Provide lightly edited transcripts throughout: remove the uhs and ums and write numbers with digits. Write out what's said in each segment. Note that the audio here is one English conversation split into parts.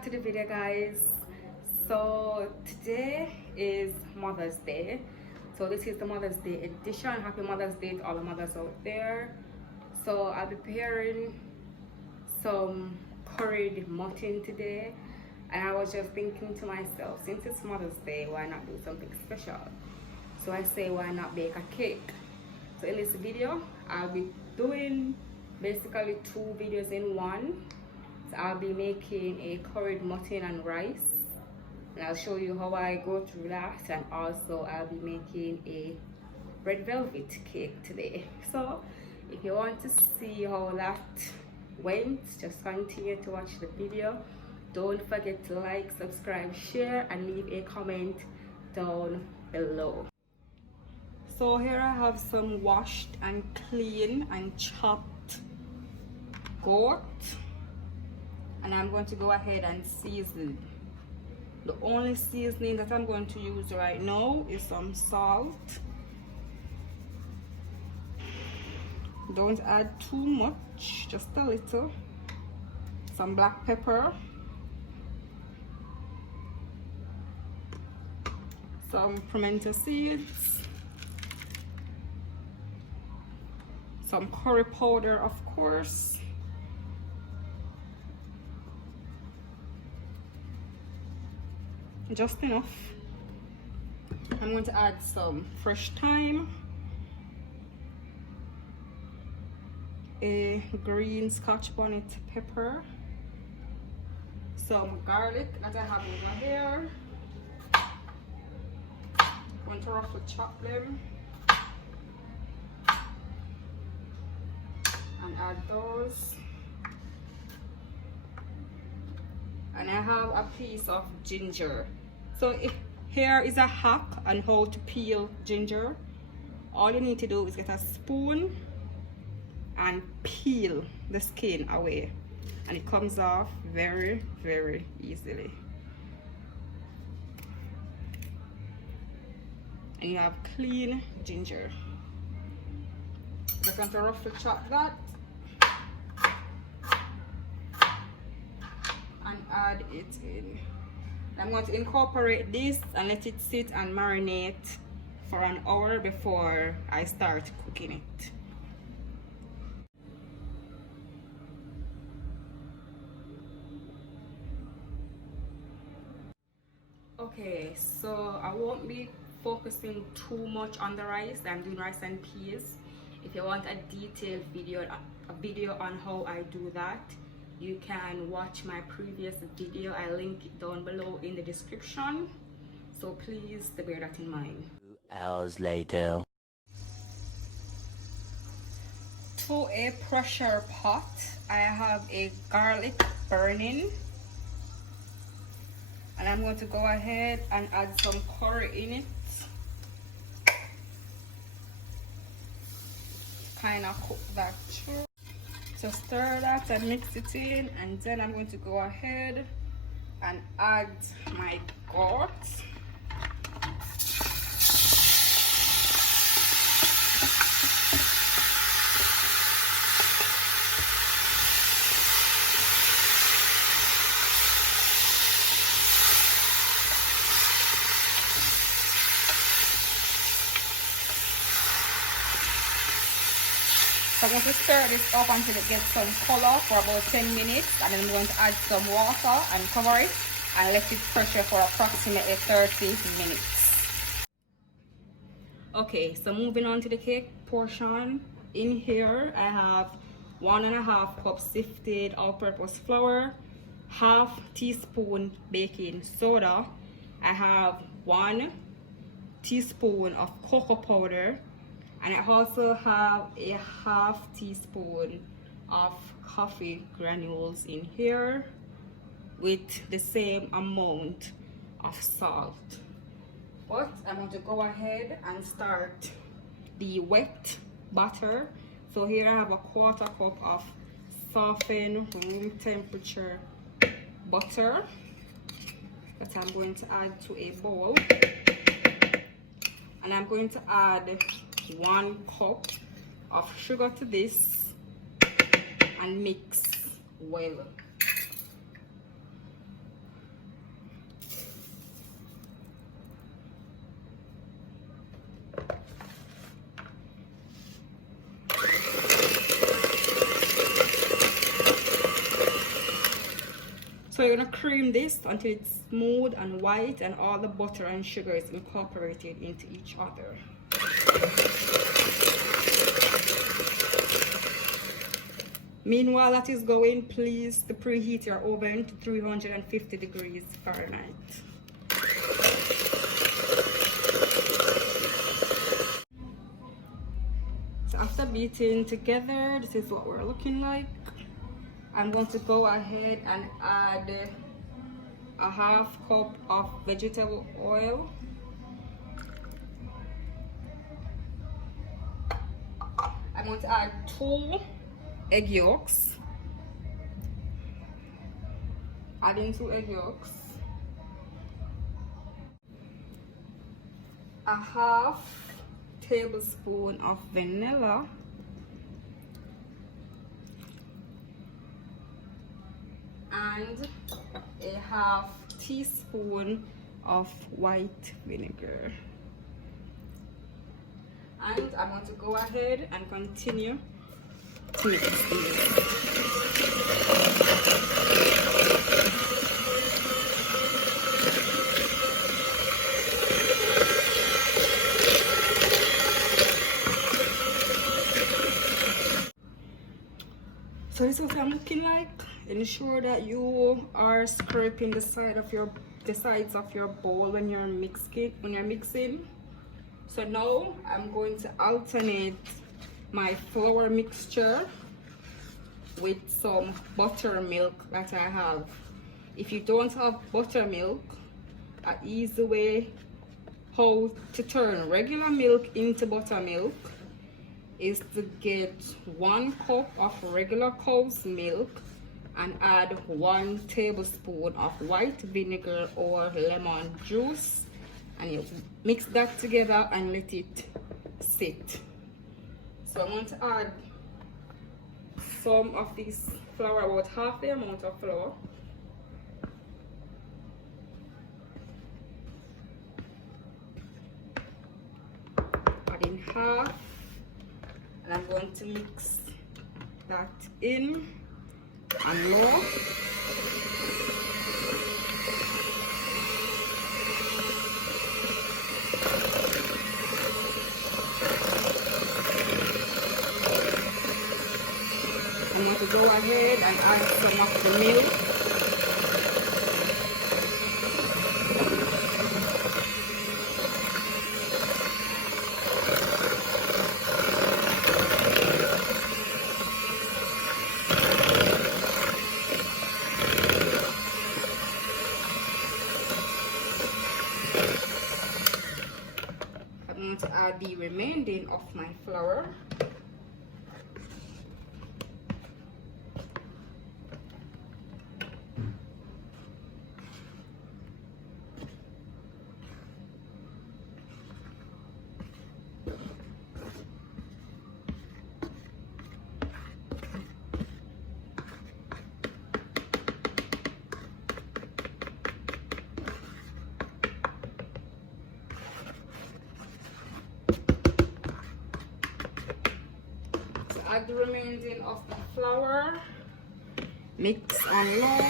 back to the video, guys. So today is Mother's Day, so this is the Mother's Day edition. Happy Mother's Day to all the mothers out there. So I'll be preparing some curried mutton today, and I was just thinking to myself, since it's Mother's Day, why not do something special? So I say, why not bake a cake? So in this video I'll be doing basically two videos in one. So I'll be making a curried mutton and rice, and I'll show you how I go through that, and also I'll be making a red velvet cake today. So if you want to see how that went, just continue to watch the video. Don't forget to like, subscribe, share, and leave a comment down below. So here I have some washed and clean and chopped goat, and I'm going to go ahead and season. The only seasoning that I'm going to use right now is some salt. Don't add too much, just a little. Some black pepper, some pimento seeds, some curry powder, of course, just enough. I'm going to add some fresh thyme, a green scotch bonnet pepper, some garlic that I have over here. Want to roughly chop them and add those. And I have a piece of ginger. So here is a hack on how to peel ginger. All you need to do is get a spoon and peel the skin away, and it comes off very, very easily. And you have clean ginger. Just going to roughly chop that and add it in. I'm going to incorporate this and let it sit and marinate for an hour before I start cooking it. Okay, so I won't be focusing too much on the rice. I'm doing rice and peas. If you want a detailed video on how I do that, you can watch my previous video. I link it down below in the description, so please bear that in mind. 2 hours later. To a pressure pot, I have a garlic burning, and I'm going to go ahead and add some curry in it. Kind of cook that through. So stir that and mix it in, and then I'm going to go ahead and add my goat. So I'm going to stir this up until it gets some color for about 10 minutes, and then I'm going to add some water and cover it and let it pressure for approximately 30 minutes. Okay, so moving on to the cake portion. In here I have 1.5 cups sifted all-purpose flour, half teaspoon baking soda. I have 1 teaspoon of cocoa powder, and I also have a half teaspoon of coffee granules in here with the same amount of salt. But I'm going to go ahead and start the wet batter. So here I have a 1/4 cup of softened room temperature butter that I'm going to add to a bowl, and I'm going to add 1 cup of sugar to this and mix well. So you're gonna cream this until it's smooth and white and all the butter and sugar is incorporated into each other. Meanwhile that is going, please preheat your oven to 350 degrees Fahrenheit. So after beating together, this is what we're looking like. I'm going to go ahead and add a half cup of vegetable oil. I'm going to add 2 egg yolks. Adding 2 egg yolks. A half tablespoon of vanilla. And a half teaspoon of white vinegar. And I'm going to go ahead and continue to mix these. So this is what I'm looking like. Ensure that you are scraping the sides of your bowl when you're mixing. So now I'm going to alternate my flour mixture with some buttermilk that I have. If you don't have buttermilk, an easy way how to turn regular milk into buttermilk is to get 1 cup of regular cow's milk and add 1 tablespoon of white vinegar or lemon juice, and you mix that together and let it sit. So I'm going to add some of this flour, about half the amount of flour. Adding half, and I'm going to mix that in and low. I'm going to go ahead and add some of the milk. I'm going to add the remaining of my flour. Add the remaining of the flour, mix on low.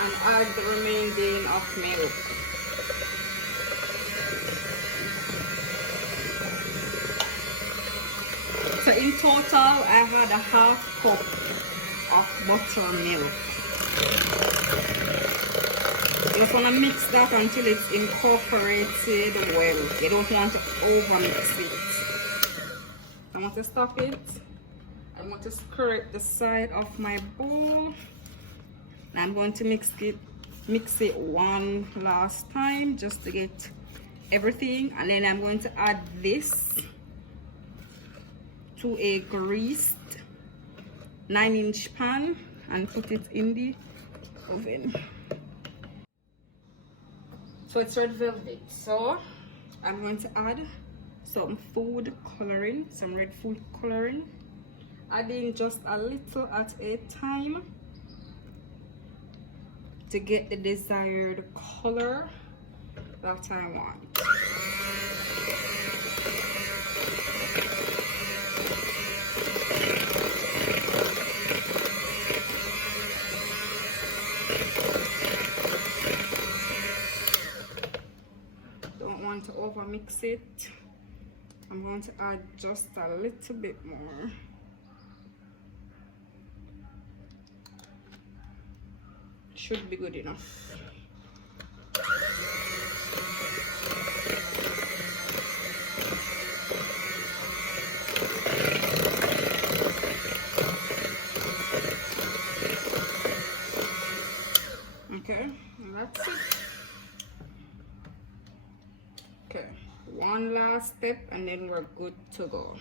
And add the remaining of milk. So in total, I had a half cup of buttermilk. You just want to mix that until it's incorporated well. You don't want to over mix it. I want to stop it. I want to scrape the side of my bowl. I'm going to mix it one last time just to get everything, and then I'm going to add this to a greased 9-inch pan and put it in the oven. So it's red velvet, so I'm going to add some food coloring, some red food coloring, adding just a little at a time to get the desired color that I want. it. I'm going to add just a little bit more. Should be good enough. Okay, that's it. Okay, one last step and then we're good to go.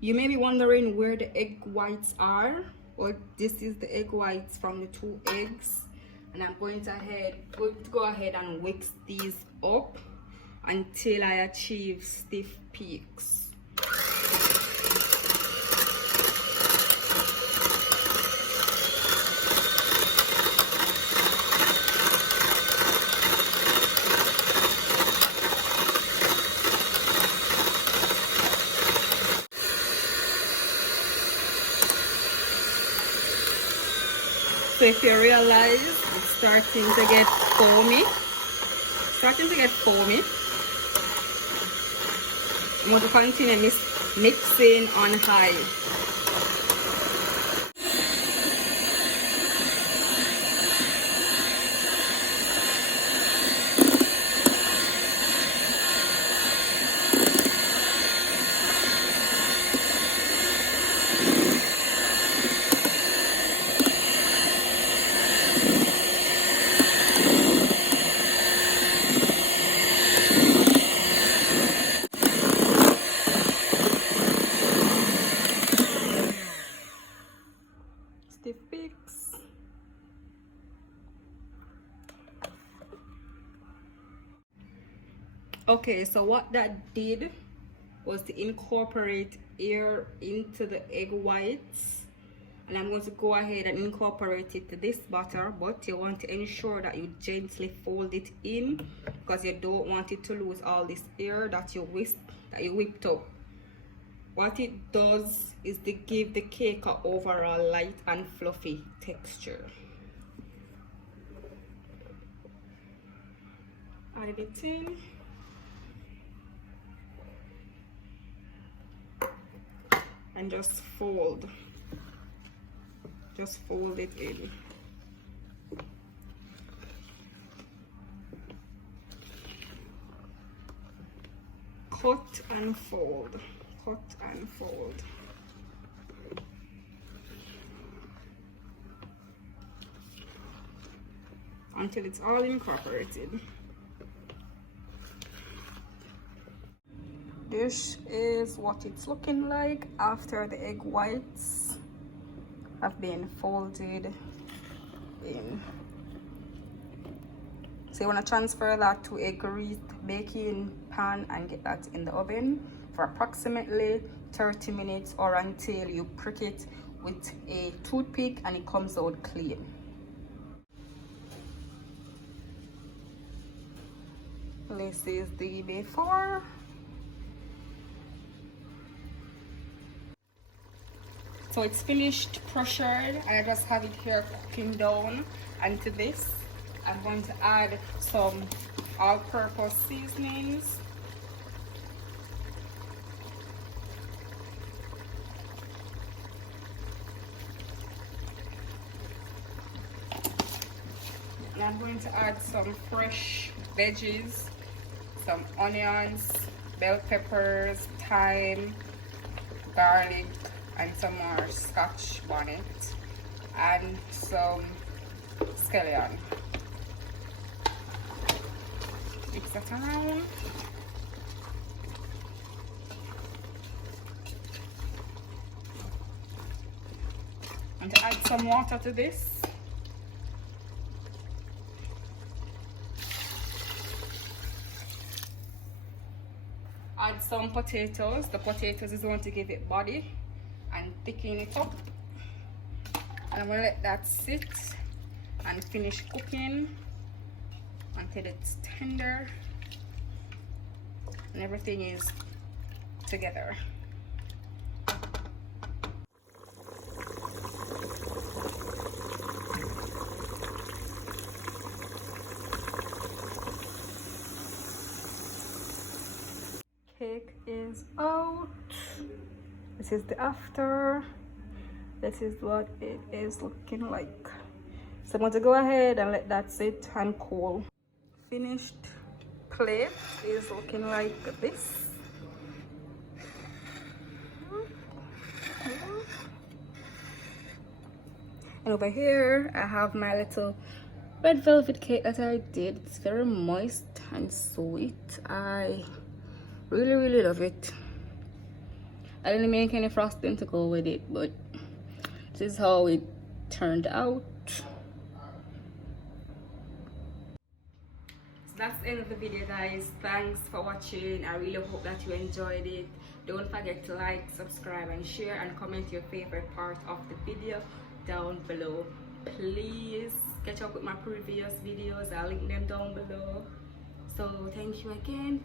You may be wondering where the egg whites are. Well, this is the egg whites from the 2 eggs, and I'm going to go ahead and whisk these up until I achieve stiff peaks. So if you realize it's starting to get foamy, I'm going to continue mixing on high. Stiff peaks. Okay, so what that did was to incorporate air into the egg whites, and I'm going to go ahead and incorporate it to this batter, but you want to ensure that you gently fold it in because you don't want it to lose all this air that you whipped up. What it does is to give the cake an overall light and fluffy texture. Add it in. And just fold it in. Cut and fold, cut and fold. Until it's all incorporated. This is what it's looking like after the egg whites have been folded in. So you want to transfer that to a greased baking pan and get that in the oven for approximately 30 minutes or until you prick it with a toothpick and it comes out clean. This is the before. So it's finished pressured, and I just have it here cooking down. And to this, I'm going to add some all-purpose seasonings. And I'm going to add some fresh veggies, some onions, bell peppers, thyme, garlic, and some more scotch bonnet, and some scallion. Mix that around. And to add some water to this. Add some potatoes. The potatoes is going to give it body and thicken it up. And I'm going to let that sit and finish cooking until it's tender and everything is together. out. This is the after. This is what it is looking like. So I'm going to go ahead and let that sit and cool. Finished plate is looking like this. And over here I have my little red velvet cake that I did. It's very moist and sweet. I really love it. I didn't make any frosting to go with it, but this is how it turned out. So that's the end of the video, guys. Thanks for watching. I really hope that you enjoyed it. Don't forget to like, subscribe, and share, and comment your favorite part of the video down below. Please catch up with my previous videos. I'll link them down below. So thank you again.